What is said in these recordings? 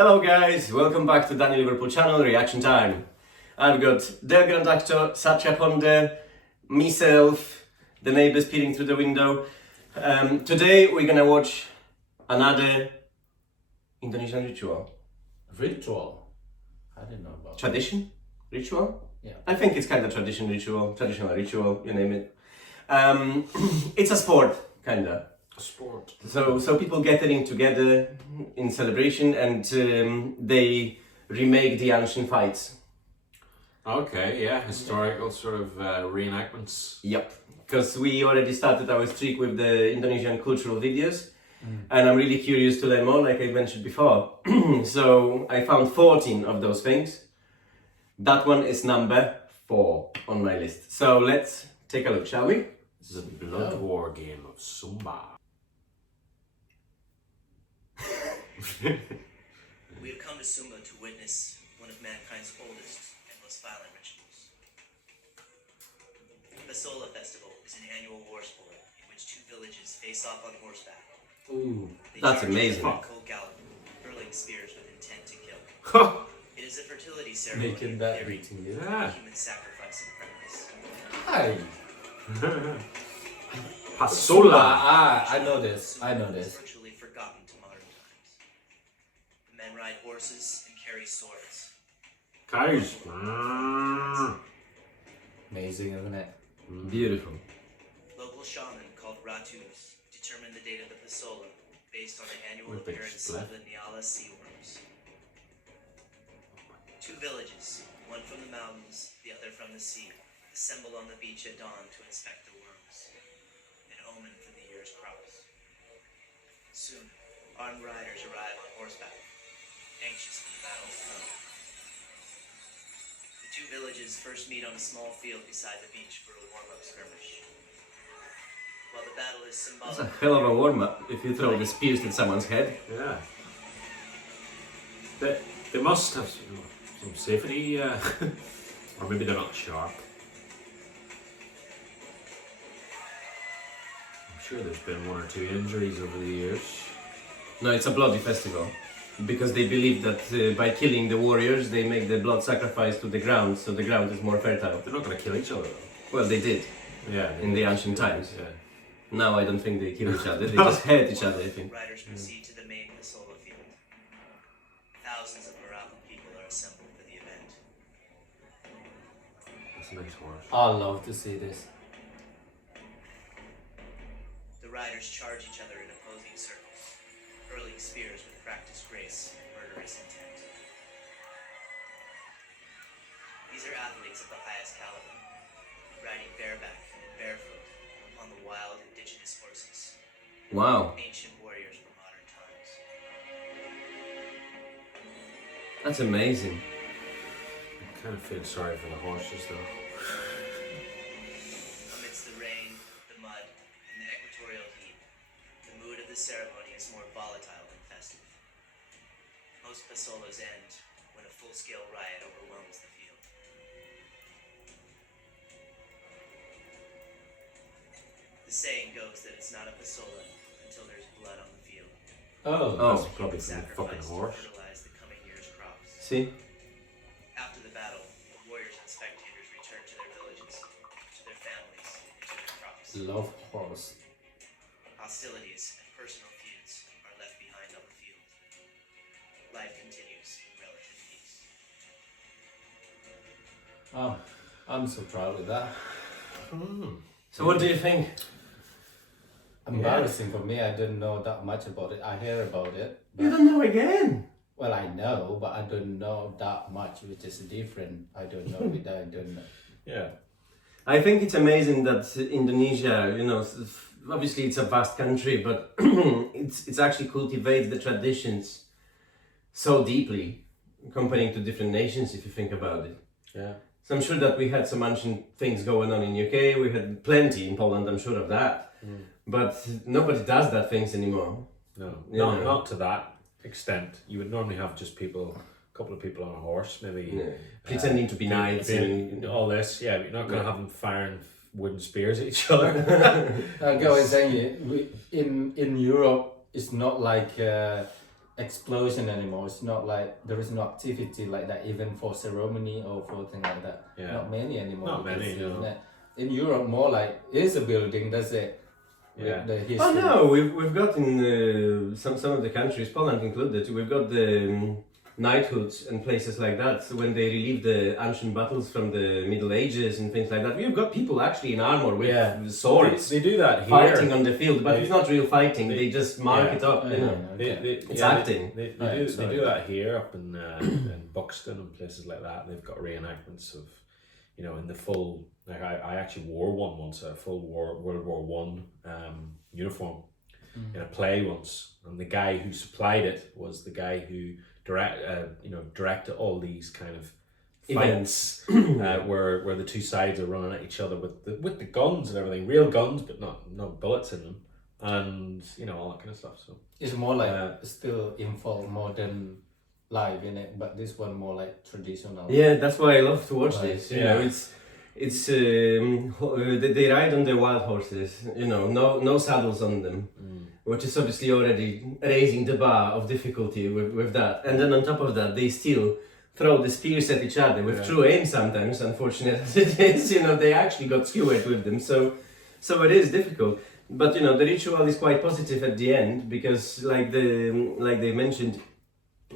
Hello guys, welcome back to Danny Liverpool channel, reaction time. I've got the grand actor, Satria Ponde, myself, the neighbors peering through the window. Today we're gonna watch another Indonesian ritual. Ritual? I didn't know about Tradition? Ritual? Yeah. I think it's kind of traditional ritual, you name it. It's a sport, kinda. sport. So people gathering together in celebration and they remake the ancient fights. Okay, yeah, historical sort of reenactments. Yep, because we already started our streak with the Indonesian cultural videos and I'm really curious to learn more, like I mentioned before. So I found 14 of those things. That one is number 4 on my list. So let's take a look, shall we? This is a blood war game of Sumba. We have come to Sumba to witness one of mankind's oldest and most violent rituals. The Pasola festival is an annual war sport in which two villages face off on horseback. Ooh. They That's charge amazing. at full gallop, hurling spears with intent to kill. Ha! It is a fertility ceremony Making that buried beating, with yeah. human sacrifice and practice. Hi! Pasola. I know this. Is virtually forgotten to modern times. The men ride horses and carry swords. Cows. Amazing, isn't it? Beautiful. Local shaman called Ratus determined the date of the Pasola based on the annual With the appearance split. of the Nyala sea worms. Two villages, one from the mountains, the other from the sea, assemble on the beach at dawn to inspect the worms, an omen for the year's crops. Soon, armed riders arrive on horseback, anxious for the battle to come. The two villages first meet on a small field beside the beach for a warm-up skirmish. While the battle is symbolic, That's a hell of a warm-up if you throw the spears at someone's head. Yeah. They must have some safety, or maybe they're not sharp. I'm sure there's been one or two injuries over the years. No, it's a bloody festival. Because they believe that by killing the warriors, they make the blood sacrifice to the ground, so the ground is more fertile. They're not going to kill each other though. Well, they did Yeah. in the ancient times. Yeah. Now I don't think they kill each other, they just hurt each other, I think. riders proceed to the main Pasola field. Thousands of Moroccan people are assembled for the event. That's a nice horse. I love to see this. The riders charge each other in opposing circles, hurling spears with practiced grace and murderous intent. These are athletes of the highest caliber, riding bareback and barefoot upon the wild indigenous horses, Wow, ancient warriors from modern times. that's amazing. I kind of feel sorry for the horses though. Amidst the rain, the mud, and the equatorial heat, the mood of the ceremony is more volatile than festive. Most Pasolas end when a full-scale riot overwhelms the field. The saying goes that it's not a Pasola until there's blood on the field. Oh. That's Oh, probably from the fucking Sacrifice to horse. fertilize the coming year's crops. see? After the battle, warriors and spectators return to their villages, to their families, and to their crops. Love horse. Hostilities and personal feuds are left behind on the field. Life continues in relative peace. Oh, I'm so proud of that. So what do you think? Embarrassing for me, I didn't know that much about it. I hear about it. You don't know again! Well, I know, but I don't know that much, which is different. I don't know it, I don't know. Yeah. I think it's amazing that Indonesia, you know, obviously it's a vast country, but it's actually cultivates the traditions so deeply comparing to different nations if you think about it. Yeah. So I'm sure that we had some ancient things going on in UK, we had plenty in Poland, I'm sure of that. But nobody does that things anymore. No, Yeah. not to that extent. You would normally have just people, a couple of people on a horse, maybe Yeah. Pretending to be knights and all this. Yeah, but you're not going to have them firing wooden spears at each other. Like I was saying, in Europe, it's not like explosion anymore. It's not like there is no activity like that even for ceremony or for thing like that. Yeah. Not many anymore. Not you can many, see, no. innit? In Europe, more like it's a building. That's it. Yeah. With the history. Oh no, we've got in some of the countries, Poland included, we've got the knighthoods and places like that. So when they relieve the ancient battles from the Middle Ages and things like that, we've got people actually in armor with swords They do that here. fighting on the field, but They- it's not real fighting. they- They just mark yeah. it up. You know. It's acting. They Sorry. do that here up in Buxton and places like that. They've got reenactments of, you know, in the full. Like I actually wore one once, a full World War One uniform in a play once, and the guy who supplied it was the guy who directed all these kind of fights where the two sides are running at each other with the guns and everything, real guns, but not bullets in them, and you know, all that kind of stuff. So It's more like still in full modern life in it, but this one more like traditional. Yeah, that's why I love to watch Right. this. You know, it's they ride on their wild horses. You know, no saddles on them, which is obviously already raising the bar of difficulty with that. And then on top of that, they still throw the spears at each other with true aim. Sometimes, unfortunate as it is, you know, they actually got skewered with them. So it is difficult. But you know, the ritual is quite positive at the end because, like they mentioned,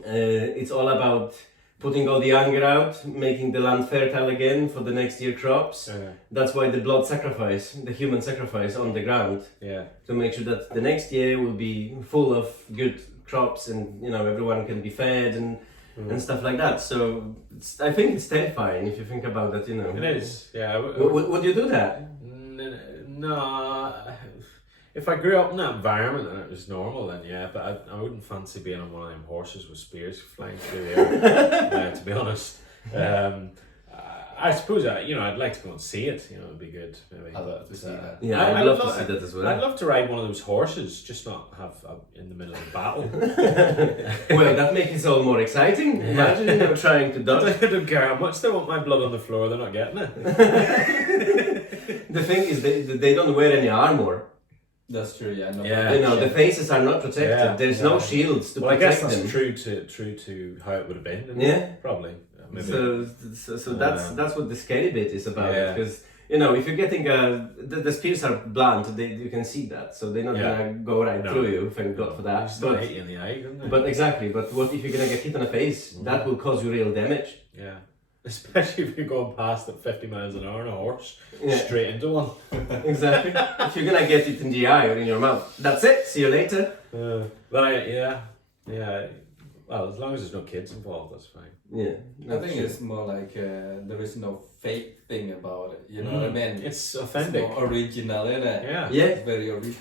it's all about putting all the anger out, making the land fertile again for the next year crops. That's why the blood sacrifice, the human sacrifice on the ground, to make sure that the next year will be full of good crops and, you know, everyone can be fed and stuff like that. So I think it's terrifying if you think about that, you know. it is, yeah. Would you do that? No, if I grew up in that environment and it was normal, then yeah, but I wouldn't fancy being on one of them horses with spears flying through the air, to be honest. I suppose, I'd like to go and see it, you know, it'd be good, maybe. I'd love to see that. Yeah, I'd love to see that as well. I'd love to ride one of those horses, just not have in the middle of a battle. Well, that makes it all more exciting. Imagine them trying to dodge. I don't care how much they want my blood on the floor, they're not getting it. The thing is, they don't wear any armor. That's true. Yeah. No Yeah. You know, the faces are not protected. Yeah. There's no shields to Well, I guess protect that's them. true to how it would have been. Yeah. Probably. Maybe. So that's what the scary bit is about. Yeah. Because, you know, if you're getting the spears are blunt, you can see that, so they're not gonna go right through you. Thank God for that. It's gonna hit you in the eye, don't they? But exactly. But what if you're gonna get hit on the face? That will cause you real damage. Yeah. Especially if you're going past at 50 miles an hour on a horse, Yeah. straight into one. Exactly. If you're gonna get it in the eye or in your mouth, that's it. See you later. Well, as long as there's no kids involved, that's fine. Yeah. I think it's more like there is no fake thing about it. You know what I mean? It's It's authentic. more original, isn't it? Yeah. Yeah. It's very original.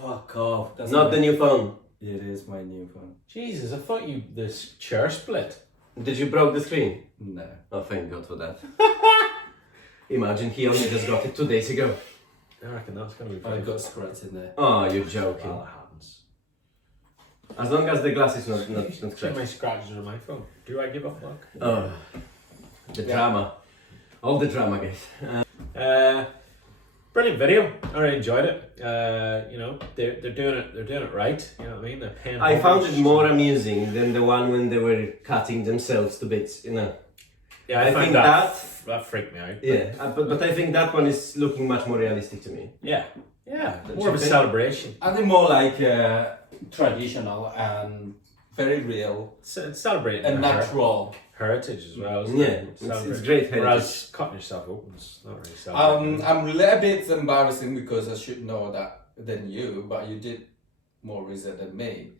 Fuck off. That's Not the new phone. It is my new phone. Jesus, I thought this chair split. Did you broke the screen? No. Oh, thank God for that. Imagine he only just got it 2 days ago. I reckon that's going to be I fine. got scratch in there. Oh, you're joking. Well, that happens. As long as the glass is not Check my scratched. scratches on my phone. Do I give a fuck? Oh, the drama. All the drama, guys. Brilliant video. I really enjoyed it. They're doing it right. You know what I mean? They're paying. I found homage. it more amusing than the one when they were cutting themselves to bits, you know. Yeah, I I think think that freaked me out. Yeah, but I think that one is looking much more realistic to me. Yeah. Don't More you of a think? celebration. I think more like traditional and very real It's celebrating and our natural. heritage as well. Isn't Yeah, it? it's Celebrating. great heritage. Whereas cutting yourself open is not really celebrating. I'm a little bit embarrassing because I should know that than you, but you did more research than me.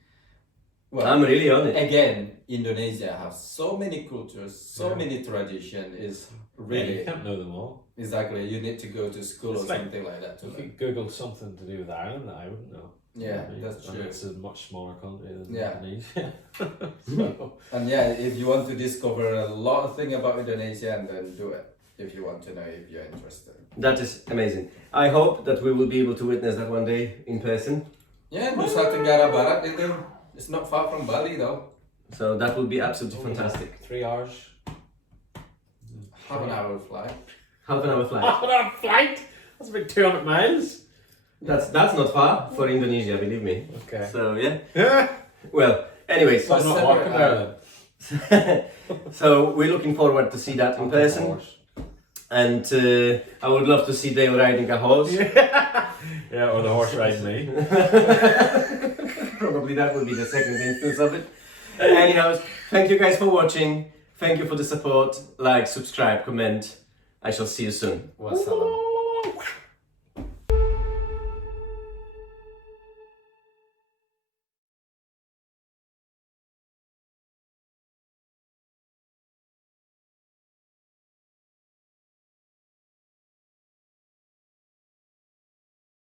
Well, I'm really on it. again, Indonesia has so many cultures, so many traditions. Is You really can't know them all. exactly. You need to go to school It's or like- something like that to You learn. could Google something to do with Ireland that I wouldn't know. Yeah, I mean, that's and true. it's a much smaller country than Yeah. Indonesia. So, And yeah, if you want to discover a lot of things about Indonesia, and then do it. If you want to know, if you're interested. That is amazing. I hope that we will be able to witness that one day in person. Yeah, Nusa Tenggara Barat itu. It's not far from Bali though. So that will be absolutely fantastic. 3 hours. Half an hour flight. Half an hour flight. Half an hour flight? That's about 200 miles. That's not far for Indonesia, believe me. Okay. So yeah. Well, anyways, So I'm not walking there then. so we're looking forward to see that in person. And I would love to see Dale riding a horse. Yeah, or the horse riding me. Probably that would be the second instance of it. Anyhow, thank you guys for watching. Thank you for the support. Like, subscribe, comment. I shall see you soon. Wassalam.